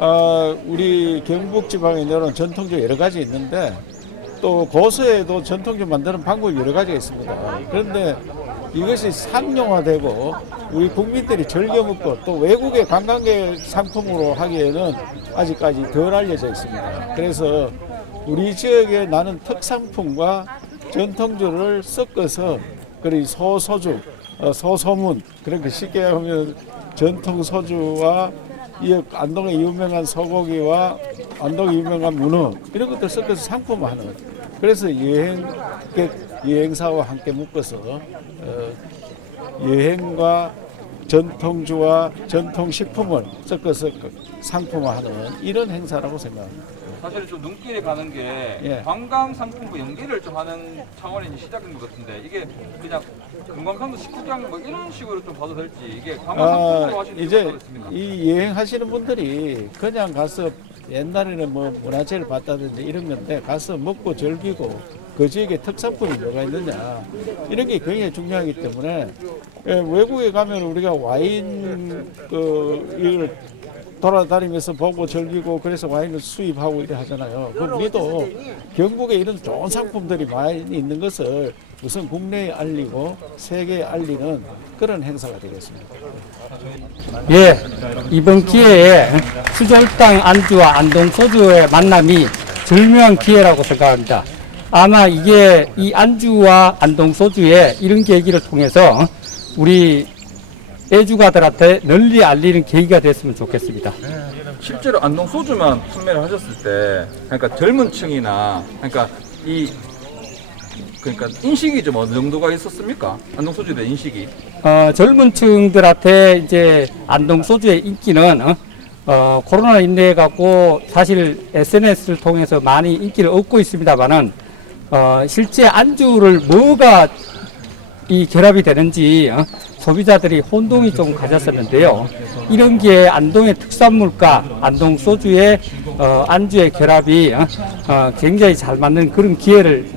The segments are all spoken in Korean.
어, 우리 경북 지방에 내려온 전통주 여러 가지 있는데 또 고수에도 전통주 만드는 방법이 여러 가지가 있습니다. 그런데 이것이 상용화되고 우리 국민들이 즐겨 먹고 또 외국의 관광객 상품으로 하기에는 아직까지 덜 알려져 있습니다. 그래서 우리 지역에 나는 특산품과 전통주를 섞어서 그리 소소주, 어, 소소문 그렇게 쉽게 하면 전통 소주와 이 안동의 유명한 소고기와 안동의 유명한 문어 이런 것들 섞어서 상품화하는 그래서 여행객 여행사와 함께 묶어서 어, 여행과 전통주와 전통식품을 섞어서 그 상품화하는 이런 행사라고 생각합니다. 사실 좀 눈길이 가는 게 예. 관광 상품과 연계를 좀 하는 차원이 시작인 것 같은데 이게 그냥 금강산도 식구경 뭐 이런 식으로 좀 봐도 될지 이게 관광 상품으로 아, 하시는 이제. 이 여행하시는 분들이 그냥 가서 옛날에는 뭐 문화재를 봤다든지 이런 건데 가서 먹고 즐기고 그 지역에 특산품이 뭐가 있느냐 이런 게 굉장히 중요하기 때문에 예, 외국에 가면 우리가 와인 그 이걸 돌아다니면서 보고 즐기고 그래서 와인을 수입하고 이래 하잖아요. 그럼 우리도 경북에 이런 좋은 상품들이 많이 있는 것을 우선 국내에 알리고 세계에 알리는 그런 행사가 되겠습니다. 예, 이번 기회에 수절당 안주와 안동 소주의 만남이 절묘한 기회라고 생각합니다. 아마 이게 이 안주와 안동 소주의 이런 계기를 통해서 우리 애주가들한테 널리 알리는 계기가 됐으면 좋겠습니다. 실제로 안동 소주만 판매를 하셨을 때 그러니까 젊은 층이나 그러니까 이 그러니까 인식이 좀 어느 정도가 있었습니까? 안동 소주에 대한 인식이 어, 젊은 층들한테 이제 안동 소주의 인기는 어, 어, 코로나 인내해 갖고 사실 SNS를 통해서 많이 인기를 얻고 있습니다만은 어, 실제 안주를 뭐가 이 결합이 되는지 어, 소비자들이 혼동이 좀 가졌었는데요. 이런 게 안동의 특산물과 안동 소주의 어, 안주의 결합이 어, 어, 굉장히 잘 맞는 그런 기회를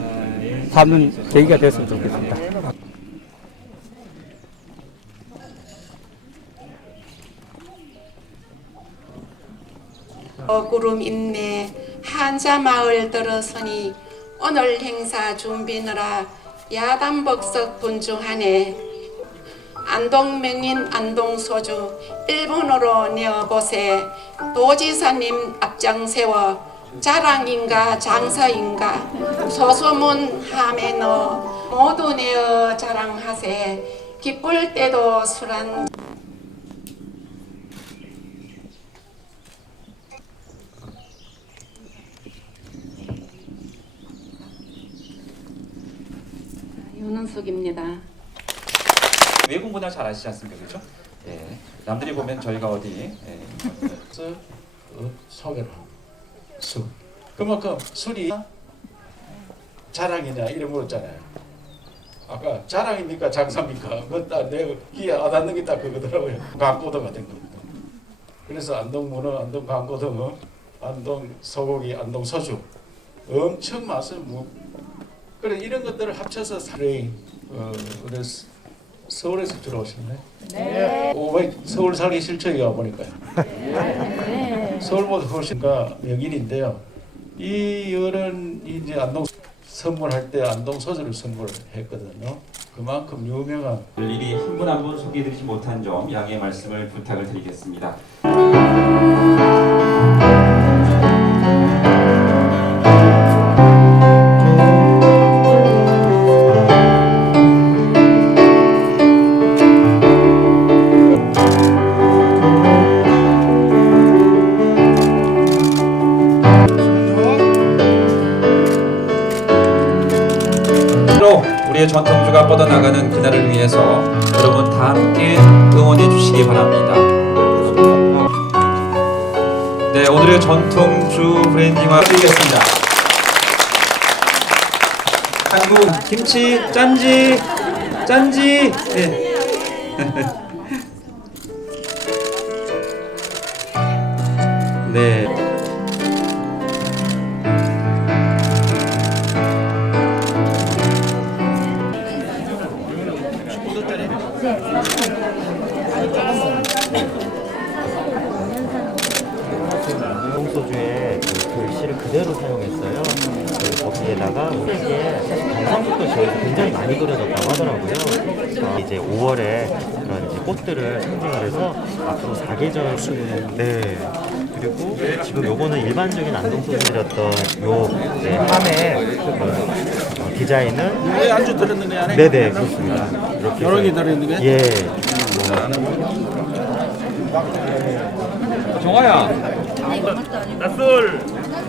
잡는 계기가 됐으면 좋겠습니다. 어, 구름 인내 한자 마을 들어서니 오늘 행사 준비느라 야단벅석 분주하네. 안동명인 안동소주 일본어로 내어보세. 도지사님 앞장세워. 자랑인가 장사인가? 소소문 함에 넣어. 모두 내어 자랑하세. 기쁠 때도 술한 윤은숙입니다. 외국 문화 잘 아시지 않습니까? 그렇죠? 예. 남들이 보면 저희가 어디 예. 그래서 어, 소개를 합니다. 술. 그만큼 술이 자랑이냐 이런 물었잖아요. 아까 자랑입니까 장사입니까? 그딱 내가 기회 안 받는 게 딱 그거더라고요. 광고도가 된 겁니다. 그래서 안동 문어, 안동 광고도, 안동 소고기, 안동 소주 엄청 맛을 무. 그래 이런 것들을 합쳐서 사레인 어, 우리 서- 서울에서 들어오셨네. 네. 오, 서울 살기 싫죠, 와 보니까요. 서울보다 훨씬 가 명인인데요. 이 열은 이제 안동 선물할 때 안동 소주를 선물했거든요. 그만큼 유명한 일일이 한 분 한 분 소개해드리지 못한 점 양해 말씀을 부탁을 드리겠습니다. 전통주가 뻗어나가는 그날을 위해서 여러분 다 함께 응원해 주시기 바랍니다. 네, 오늘의 전통 주 브랜딩화 드리겠습니다. 한국 김치 짠지 짠지 네. 네. 그대로 사용했어요. 거기에다가 사실 경상북도 지역에서 굉장히 많이 그려졌다고 하더라고요. 어, 이제 5월에 그런 이제 꽃들을 상징을 해서 앞으로 사계절 네. 그리고 지금 요거는 일반적인 안동 소주였던 요 네, 함의 그런 어, 디자인은 왜 안주 들었는 거 안에? 네네 그렇습니다. 이렇게 여러 개 해서- 게? 예. 정아야.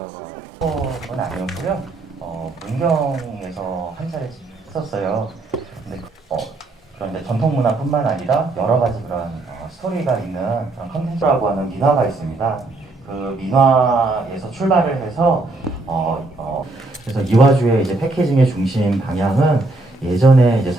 클라고. 건 아니었고요. 어, 문경에서 한 차례 했었어요. 근데 어, 그런 이제 전통 문화뿐만 아니라 여러 가지 그런 어, 스토리가 있는 그런 컨텐츠라고 하는 민화가 있습니다. 그 민화에서 출발을 해서 어, 어, 그래서 이화주의 이제 패키징의 중심 방향은 예전에 이제 사